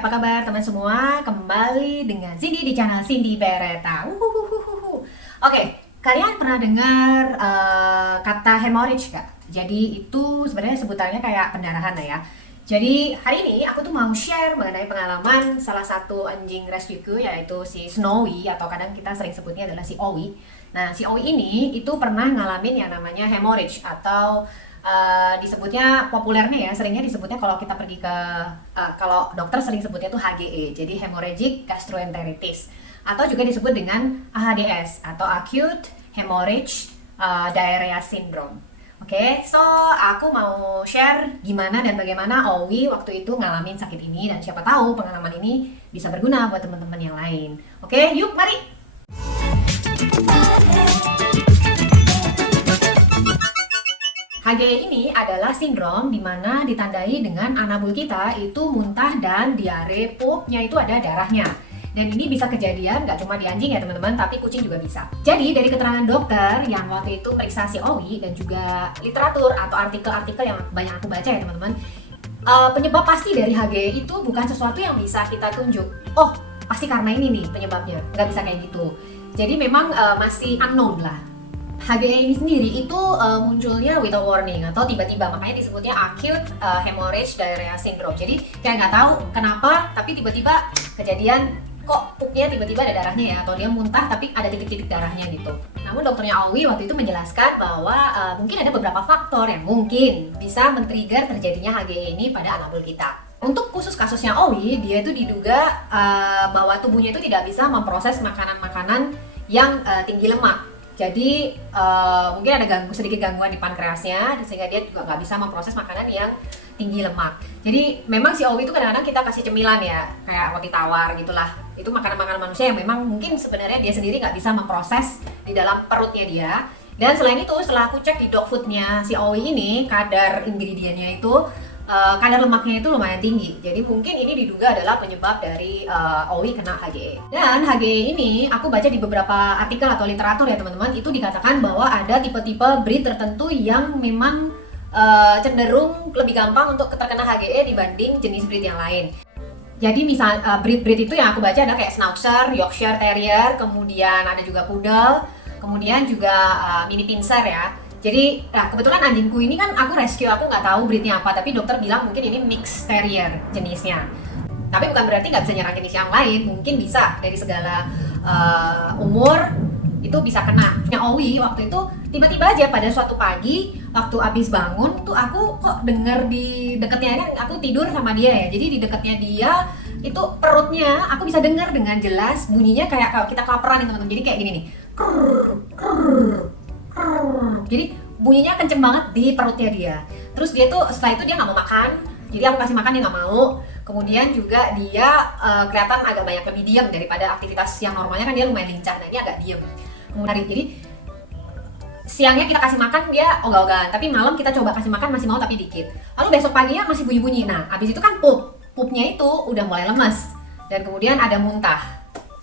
apa kabar teman semua? Kembali dengan Cindy di channel Cindy Beretta. Oke, kalian pernah dengar kata hemorrhage gak? Jadi itu sebenarnya sebutannya kayak pendarahan lah ya. Jadi hari ini aku tuh mau share mengenai pengalaman salah satu anjing rescueku, yaitu si Snowy, atau kadang kita sering sebutnya adalah si Owi. Nah, si Owi ini itu pernah ngalamin yang namanya hemorrhage, atau disebutnya populernya ya, seringnya disebutnya kalau kita pergi ke kalau dokter sering sebutnya tuh HGE, jadi hemorrhagic gastroenteritis, atau juga disebut dengan AHDS atau acute hemorrhage diarrhea syndrome. Oke, so aku mau share gimana dan bagaimana Owi waktu itu ngalamin sakit ini, dan siapa tahu pengalaman ini bisa berguna buat teman-teman yang lain. Oke, yuk mari. HGE ini adalah sindrom di mana ditandai dengan anabul kita itu muntah dan diare, pupnya itu ada darahnya. Dan ini bisa kejadian nggak cuma di anjing ya teman-teman, tapi kucing juga bisa. Jadi dari keterangan dokter yang waktu itu periksa si Owi dan juga literatur atau artikel-artikel yang banyak aku baca ya teman-teman, penyebab pasti dari HGE itu bukan sesuatu yang bisa kita tunjuk. Oh, pasti karena ini nih penyebabnya. Nggak bisa kayak gitu. Jadi memang masih unknown lah. HGE ini sendiri itu munculnya without warning atau tiba-tiba, makanya disebutnya acute hemorrhage diarrhea syndrome. Jadi kayak nggak tahu kenapa, tapi tiba-tiba kejadian kok pupnya tiba-tiba ada darahnya ya, atau dia muntah tapi ada titik-titik darahnya gitu. Namun dokternya Owi waktu itu menjelaskan bahwa mungkin ada beberapa faktor yang mungkin bisa men-trigger terjadinya HGE ini pada anabul kita. Untuk khusus kasusnya Owi, dia itu diduga bahwa tubuhnya itu tidak bisa memproses makanan-makanan yang tinggi lemak. Jadi mungkin ada sedikit gangguan di pankreasnya, sehingga dia juga nggak bisa memproses makanan yang tinggi lemak. Jadi memang si Owi itu kadang-kadang kita kasih cemilan ya, kayak roti tawar gitulah. Itu makanan-makanan manusia yang memang mungkin sebenarnya dia sendiri nggak bisa memproses di dalam perutnya dia. Dan selain itu, setelah aku cek di dog foodnya si Owi ini, kadar ingredientnya itu kadar lemaknya itu lumayan tinggi. Jadi mungkin ini diduga adalah penyebab dari Owi kena HGE. Dan HGE ini aku baca di beberapa artikel atau literatur ya teman-teman, itu dikatakan bahwa ada tipe-tipe breed tertentu yang memang cenderung lebih gampang untuk terkena HGE dibanding jenis breed yang lain. Jadi misal breed-breed itu yang aku baca ada kayak Schnauzer, Yorkshire Terrier, kemudian ada juga Poodle, kemudian juga Mini Pincer ya. Jadi, kebetulan anjingku ini kan aku rescue, aku nggak tahu breednya apa, tapi dokter bilang mungkin ini mixed terrier jenisnya. Tapi bukan berarti nggak bisa nyerang jenis yang lain, mungkin bisa dari segala umur itu bisa kena. Yang Owi waktu itu tiba-tiba aja pada suatu pagi waktu abis bangun tuh aku kok denger di deketnya, kan aku tidur sama dia ya, jadi di deketnya dia itu perutnya aku bisa dengar dengan jelas bunyinya kayak kalau kita kelaparan nih teman-teman. Jadi kayak gini nih, jadi bunyinya kenceng banget di perutnya dia. Terus dia tuh setelah itu dia nggak mau makan, jadi aku kasih makan dia nggak mau. Kemudian juga dia kelihatan agak banyak lebih diam daripada aktivitas yang normalnya, kan dia lumayan lincah. Nah ini agak diam. Kemudian jadi siangnya kita kasih makan dia ogah-ogahan, tapi malam kita coba kasih makan masih mau tapi dikit. Lalu besok paginya masih bunyi-bunyi. Nah abis itu kan pupnya itu udah mulai lemas dan kemudian ada muntah.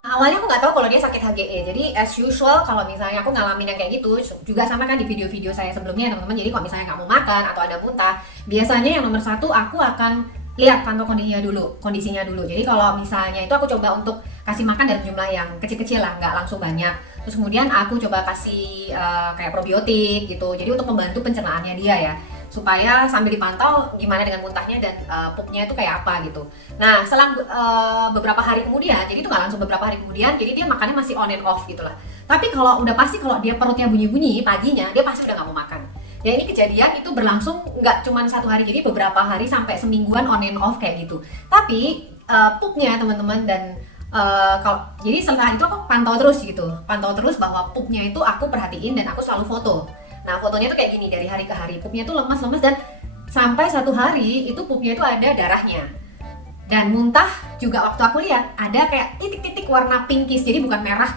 Awalnya aku nggak tahu kalau dia sakit HGE. Jadi as usual kalau misalnya aku ngalamin yang kayak gitu juga sama kan di video-video saya sebelumnya teman-teman. Jadi kalau misalnya nggak mau makan atau ada muntah, biasanya yang nomor satu aku akan lihat pantau kondisinya dulu. Jadi kalau misalnya itu aku coba untuk kasih makan dalam jumlah yang kecil-kecil lah, nggak langsung banyak. Terus kemudian aku coba kasih kayak probiotik gitu. Jadi untuk membantu pencernaannya dia ya, supaya sambil dipantau gimana dengan muntahnya dan pupnya itu kayak apa gitu. Nah selang beberapa hari kemudian, jadi itu nggak langsung beberapa hari kemudian, jadi dia makannya masih on and off gitu lah. Tapi kalau udah pasti kalau dia perutnya bunyi-bunyi paginya, dia pasti udah nggak mau makan. Ya ini kejadian itu berlangsung nggak cuma satu hari, jadi beberapa hari sampai semingguan on and off kayak gitu. Tapi pupnya teman-teman dan jadi setelah itu aku pantau terus bahwa pupnya itu aku perhatiin dan aku selalu foto. Nah fotonya tuh kayak gini, dari hari ke hari pupnya tuh lemas dan sampai satu hari itu pupnya itu ada darahnya. Dan muntah juga waktu aku lihat ada kayak titik-titik warna pinkish, jadi bukan merah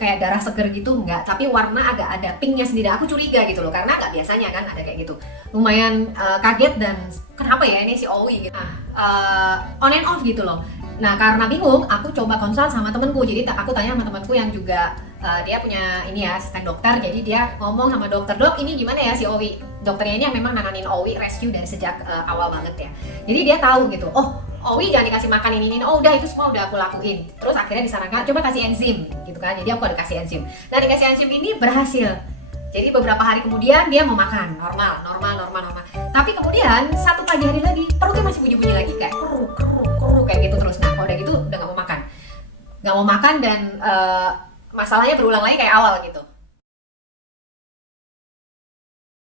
kayak darah seger gitu, enggak, tapi warna agak ada pinknya sendiri. Aku curiga gitu loh, karena nggak biasanya kan ada kayak gitu. Lumayan kaget dan kenapa ya ini si Owi gitu. On and off gitu loh. Nah karena bingung, aku coba konsul sama temenku. Jadi aku tanya sama temenku yang juga dia punya ini ya asisten dokter. Jadi dia ngomong sama dokter, dok ini gimana ya si Owi. Dokternya ini yang memang nanganin Owi rescue dari sejak awal banget ya. Jadi dia tahu gitu, oh Owi jangan dikasih makan ini, oh udah itu semua udah aku lakuin. Terus akhirnya disarankan coba kasih enzim gitu kan, jadi aku ada kasih enzim. Nah dikasih enzim ini berhasil, jadi beberapa hari kemudian dia mau makan normal. Tapi kemudian satu pagi hari lagi perutnya masih bunyi-bunyi lagi kayak keru kayak gitu terus. Nah kalau udah gitu udah nggak mau makan dan masalahnya berulang lagi kayak awal gitu.